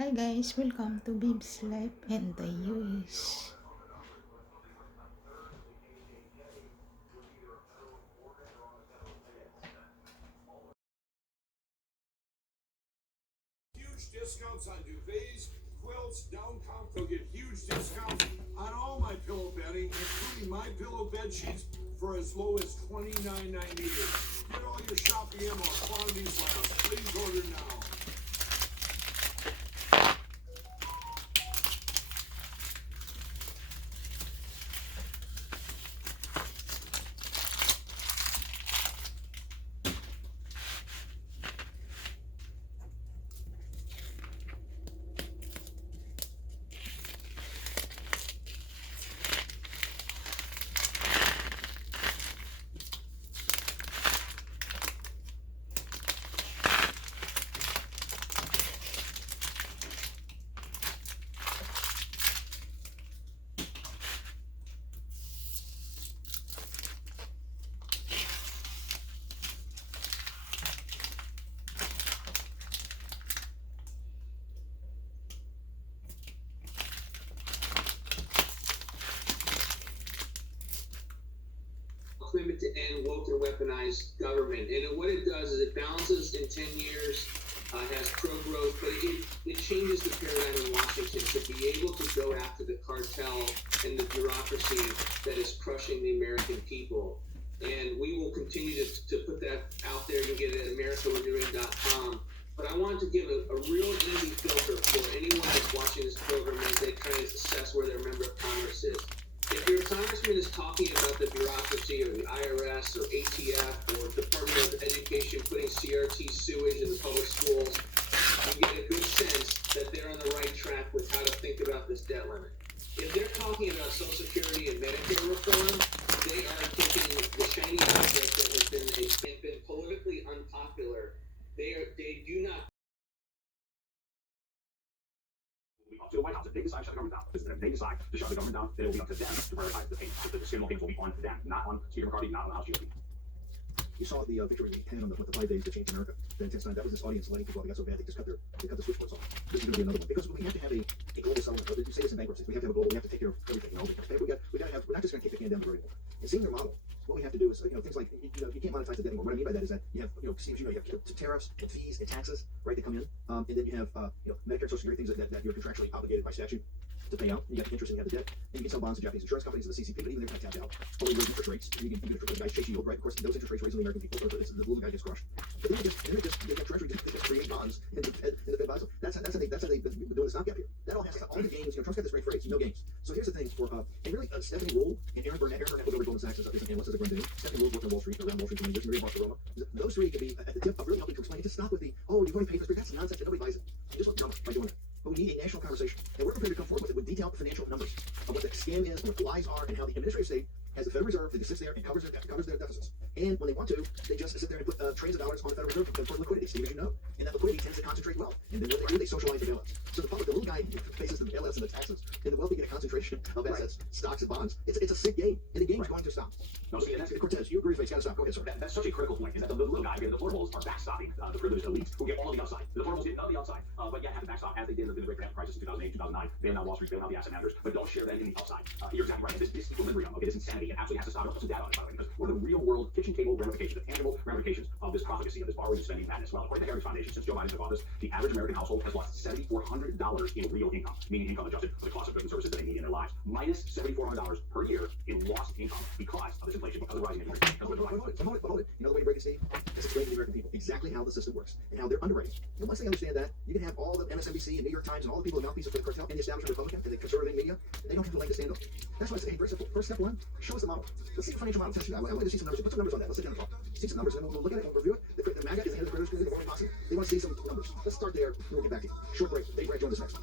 Hi guys, welcome to Bib's Life and the US. Huge discounts on duvets, quilts, down comfort. You'll get huge discounts on all my pillow bedding, including my pillow bed sheets for as low as $29.98. Get all your shopping ammo on quantities last. Please order now. Commitment to end woke and weaponized government. And what it does is it balances in 10 years, has pro-growth, but it changes the paradigm in Washington to be able to go after the cartel and the bureaucracy that is crushing the American people. And we will continue to put that out there. You can get it at americaweredoing.com. But I wanted to give a real easy filter for anyone that's watching this program as they kind of assess where their member of Congress is. If your congressman is talking about the bureaucracy or the IRS or ATF or Department of Education putting CRT sewage in the public schools, you get a good sense that they're on the right track with how to think about this debt limit. If they're talking about Social Security and Medicare reform, they are taking the shiny object that has been politically unpopular. They do not. To the White House, if they decide to shut the government down, if they decide to shut the government down, then it will be up to them to prioritize the payments. The skin payments will be on them, not on Speaker McCarthy, not on the House GOP. You saw the victory we had on the 5 days to change America. The intense time that was this audience letting people, they got so bad they just cut the switchboards off. This is going to be another one because we have to have a global settlement. You say this in bankruptcy, we have to have a global. We have to take care of everything. We got to have. We're not just going to kick the can down the road anymore. And seeing their model, what we have to do is things like you can't monetize the debt anymore. What I mean by that is that you have Steve, you have tariffs and fees and taxes, right? That come in, and then you have Medicare, Social Security, things that you're contractually obligated by statute to pay out. You got the interest and you have the debt, and you can sell bonds to Japanese insurance companies, the CCP, but even they're kind of tapped out. Only raise interest rates, and you can the guys chase yield, right? Of course, those interest rates raising the American people, so the little guy gets crushed. But then they got Treasury just create bonds, and the Fed buys them. That's how they've been doing the stopgap here. That all has all the games. Trump's got this great phrase, no games. So here's the thing for and really Stephanie Rule and Aaron Burnett was over Goldman Sachs as an analyst as a Grundy. Stephanie Rule's worked on Wall Street, around Wall Street for many years. Maria Bartiromo. Those three could be at the tip of really helping to explain. Just stop with the you've already paid for this. That's nonsense. And nobody buys it. You just look dumb by doing that. But we need a national conversation, and we're prepared to come forward with it with detailed financial numbers of what the scam is, what the lies are, and how the administrative state has the Federal Reserve that just sits there and covers their deficits. And when they want to, they just sit there and put trillions of dollars on the Federal Reserve for liquidity, Steve, as you know. And that liquidity tends to concentrate wealth. And then what they do, they socialize the bailouts. So the public, the little guy faces the bailouts and the taxes, and the wealthy get a concentration of assets, stocks, and bonds. It's a sick game, and the game's going to stop. No, see, and that's, Cortez, you agree with me? It's got to stop. Go ahead, sir. that's such a critical point, is that the little guy, the portables are backstopping the privileged elites who get all of the outside. The portables get none of the outside, but yet have to backstop as they did in the great financial crisis in 2008, 2009, bailing out Wall Street, bailing out the asset managers, but don't share that in the outside. You're exactly right. This equilibrium, this insanity, it absolutely has to stop. I'll put some data on it, by the way, because what are the real world kitchen table ramifications, the tangible ramifications of this profligacy, of this borrowing and spending madness? Well, according to the Heritage Foundation, since Joe Biden took office, the average American household has lost $7,400 in real income, meaning income adjusted for the cost of goods and services that they need in their lives. Minus $7,400 per year in lost income because of this inflation, because of rising inflation. Hold it. You know the way to break it, Steve? That's explaining to the American people exactly how the system works and how they're underwriting. And once they understand that, you can have all the MSNBC and New York Times and all the people who mouthpieces for the cartel and the establishment Republican and the conservative media, they don't have the leg to stand up. That's why I say, hey, first step one, show us the model. Let's see the financial model. I want to see some numbers. Put some numbers on that. Let's sit down and talk. See some numbers, and we'll look at it and review it. The MAGA is the head of the creditors committee, the posse. They want to see some numbers. Let's start there, and we'll get back to you. Short break. Dave Brad, join us next.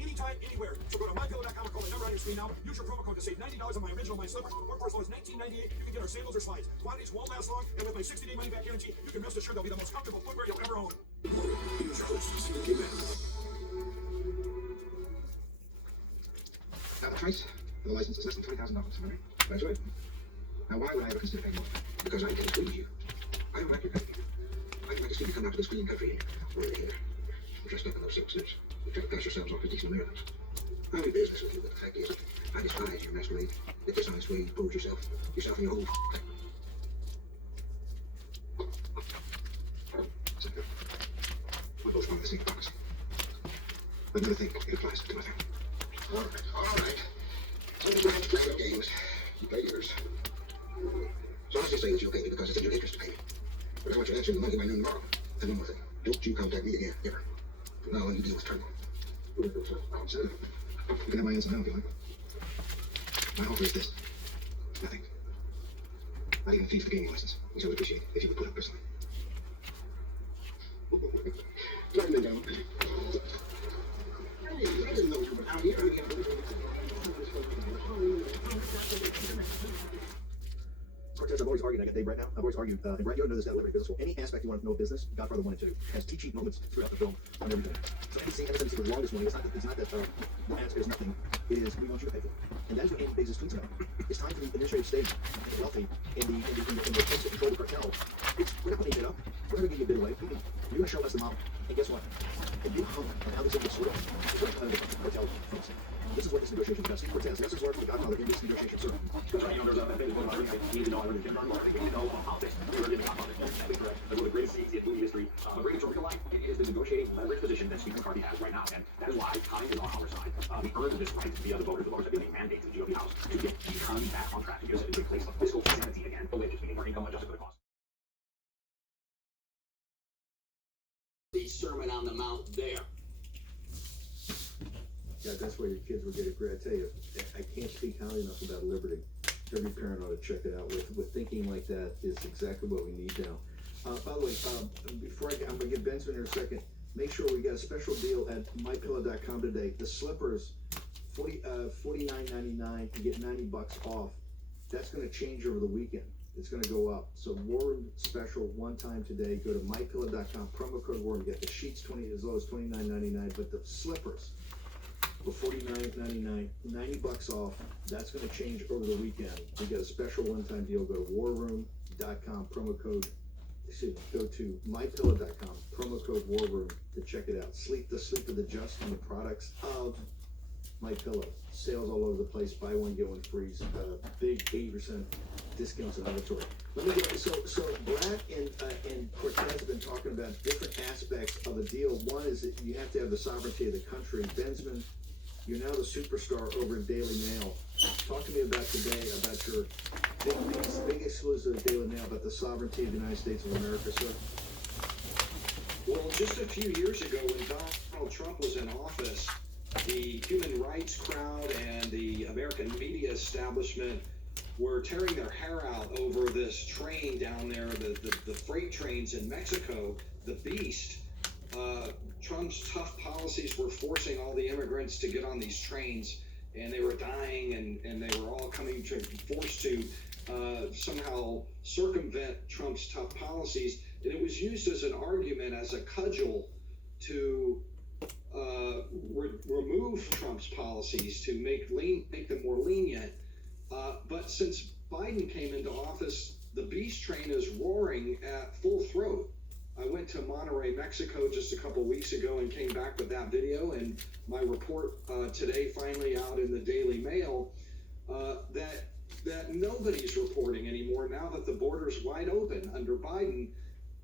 Anytime, anywhere. So go to mypillow.com or call the number on your screen now. Use your promo code to save $90 on my original My Slippers, or for as low as $19.98, you can get our sandals or slides. Quantities won't last long, and with my 60-day money-back guarantee, you can rest assured they'll be the most comfortable footwear you'll ever own. Here's your host, Nicky Matt. Got the trace? for the license is less than $20,000. Right? That's right. Now, why would I ever consider paying more? Because I can squeeze you. I don't like your country. I don't like to see you come out to this green country and we're here. We're dressed up in those silk suits. We try to pass yourselves off as decent Americans. I'm in business with you, but the fact is, I despise your masquerade, the dishonest way you pose yourself and your whole Senator, we're both one of the same box. But another thing, it applies to my family. All right. Some people have to play their games. You play yours. So I'll just say that you'll pay me because it's in your interest to pay me. But I want you answering the money by noon tomorrow. And one more thing. Don't you contact me again, ever. From now on, you deal with Turnbull. Senator, you can have my answer now if you like. My offer is this. Nothing. Not even a fee for the gaming license, which I would appreciate if you would put up personally. Let me down. I didn't know you were out here. Cortez, I've always argued, I got Dave right now, I've always argued, and Brett, you know this guy, Liberty Business School. Any aspect you want to know of business, Godfather 1 and 2 has teaching moments throughout the film on everything. So MSNBC was wrong this morning. It's not that the answer is nothing. It is we want you to pay for it. And that is what Andy Biggs' tweets about. It's time for the administrative state and the wealthy and the folks that control the cartel. We're not going to eat it up. We're going to give you a bid away. You're going to show us the model. And guess what? And you hung on how this is sort of the cartel folks. This is what this negotiation does. Cortez, this is where the Godfather in this negotiation, sir. That's right. You know, there's a big one. You need to know everything. You need to know politics. You're in the Godfather. That is correct. That's one of the greatest scenes in movie history. But great in life, it is the negotiating leverage position that Steve McCarthy has right now. And that is why time is on our side. We earned this right via the voters. The voters have given a mandate to the GOP House to get the economy back on track, to get us into a place of fiscal sanity again. The wages, meaning our income adjusted for the cost. The Sermon on the Mount there. Yeah, that's where your kids will get a grade. I tell you, I can't speak highly enough about Liberty. Every parent ought to check it out. With thinking like that is exactly what we need now. By the way, before I'm going to get Benson here in a second, make sure we got a special deal at mypillow.com today. The slippers, $49.99, you get $90 off. That's going to change over the weekend. It's going to go up. So War Room special one time today. Go to mypillow.com, promo code War Room, get the sheets as low as $29.99, but the slippers for $49.99, $90 off. That's going to change over the weekend. We got a special one-time deal. Go to warroom.com, promo code. Go to mypillow.com, promo code War Room to check it out. The sleep of the just on the products of MyPillow. Sales all over the place. Buy one get one free. Big 80% discounts in inventory. Let me get so Brad and Cortez have been talking about different aspects of a deal. One is that you have to have the sovereignty of the country. Bensman, you're now the superstar over at Daily Mail. Talk to me about today, about your big exclusive at Daily Mail about the sovereignty of the United States of America, sir. Well, just a few years ago when Donald Trump was in office, the human rights crowd and the American media establishment were tearing their hair out over this train down there, the freight trains in Mexico, the Beast. Trump's tough policies were forcing all the immigrants to get on these trains, and they were dying, and they were all forced to somehow circumvent Trump's tough policies. And it was used as an argument, as a cudgel to remove Trump's policies, to make them more lenient. But since Biden came into office, the Beast train is roaring at full throat. I went to Monterrey, Mexico just a couple weeks ago and came back with that video, and my report today finally out in the Daily Mail that nobody's reporting anymore now that the border's wide open under Biden.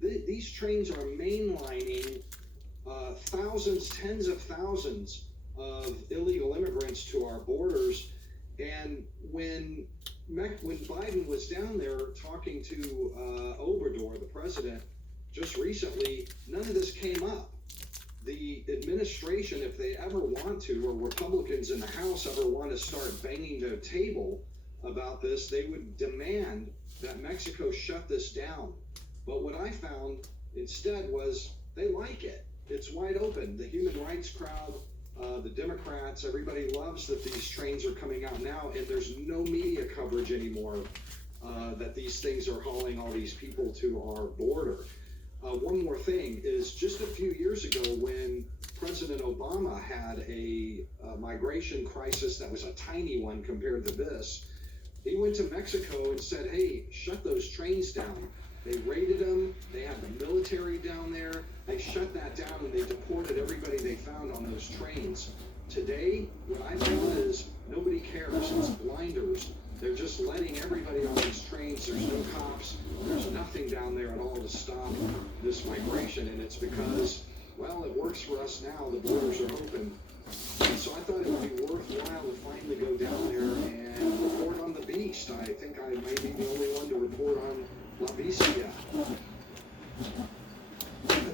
These trains are mainlining thousands, tens of thousands of illegal immigrants to our borders. And when Biden was down there talking to Obrador, the president, just recently, none of this came up. The administration, if they ever want to, or Republicans in the House ever want to start banging the table about this, they would demand that Mexico shut this down. But what I found instead was they like it. It's wide open. The human rights crowd, the Democrats, everybody loves that these trains are coming out now, and there's no media coverage anymore that these things are hauling all these people to our border. One more thing is, just a few years ago when President Obama had a migration crisis that was a tiny one compared to this. He went to Mexico and said, hey, shut those trains down. They raided them. They had the military down there. They shut that down and they deported everybody they found on those trains. Today, what I found is nobody cares. It's blinders. They're just letting everybody on these trains. There's no cops. There's nothing down there at all to stop this migration. And it's because, well, it works for us now. The borders are open. And so I thought it would be worthwhile to finally go down there and report on the beast. I think I may be the only one to report on La Bestia.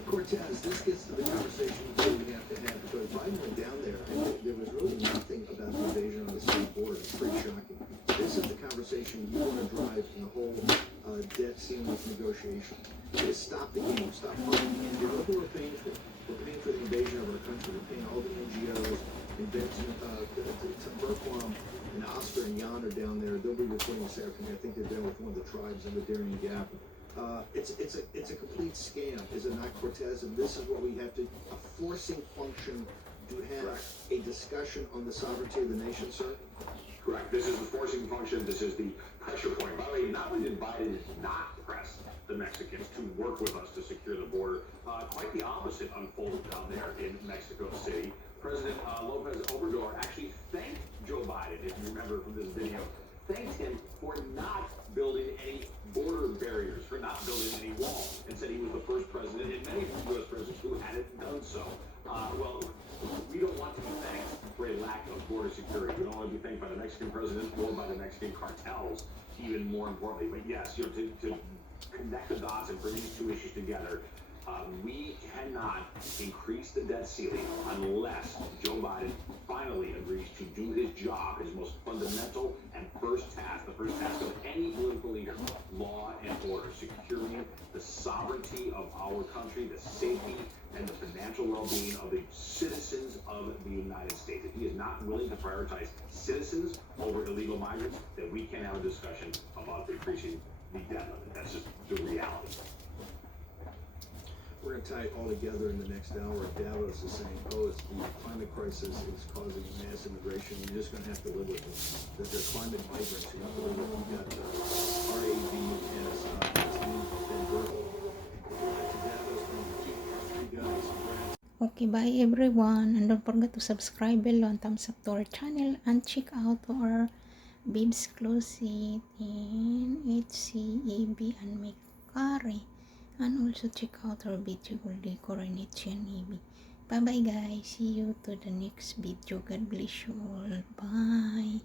Cortez, this gets to the conversation that we have to have, because Biden went down there and there was really nothing about the invasion on the southern border. It's pretty shocking. This is the conversation you want to drive in the whole debt ceiling negotiation. Is stop the game, stop fighting. And look what we're paying for. We're paying for the invasion of our country. We're paying all the NGOs, Berquam and Oscar and Jan are down there. They'll be reporting this afternoon. I think they're down with one of the tribes in the Darien Gap. It's a complete scam, is it not, Cortez? And this is what we have to, a forcing function to have a discussion on the sovereignty of the nation, sir? Correct. This is the forcing function. This is the pressure point. By the way, not only did Biden not press the Mexicans to work with us to secure the border, quite the opposite unfolded down there in Mexico City. President Lopez Obrador actually thanked Joe Biden, if you remember from this video, thanked him for not building any border barriers, for not building any walls, and said he was the first president and many U.S. presidents who hadn't done so. Well, we don't want to be thanked for a lack of border security. We don't want to be thanked by the Mexican president or by the Mexican cartels, even more importantly. But yes, to connect the dots and bring these two issues together, we cannot increase the debt ceiling unless Joe Biden finally agrees to do his job, his most fundamental and first task, the first task of any political leader, law and order, securing the sovereignty of our country, the safety and the financial well-being of the citizens of the United States. If he is not willing to prioritize citizens over illegal migrants, then we can't have a discussion about increasing the debt limit. That's just the reality. We're going to tie it all together in the next hour. Davos is saying, the climate crisis is causing mass immigration. You're just going to have to live with it. That they're climate migrants. You have to live with it. You got RAV as Ben Berkel. To Davos, you guys. Okay, bye everyone, and don't forget to subscribe below and thumbs up to our channel, and check out our Beybs Closet in HCAB and Macari. And also check out our beautiful decor in HNEB. Bye bye guys. See you to the next video. God bless you all. Bye.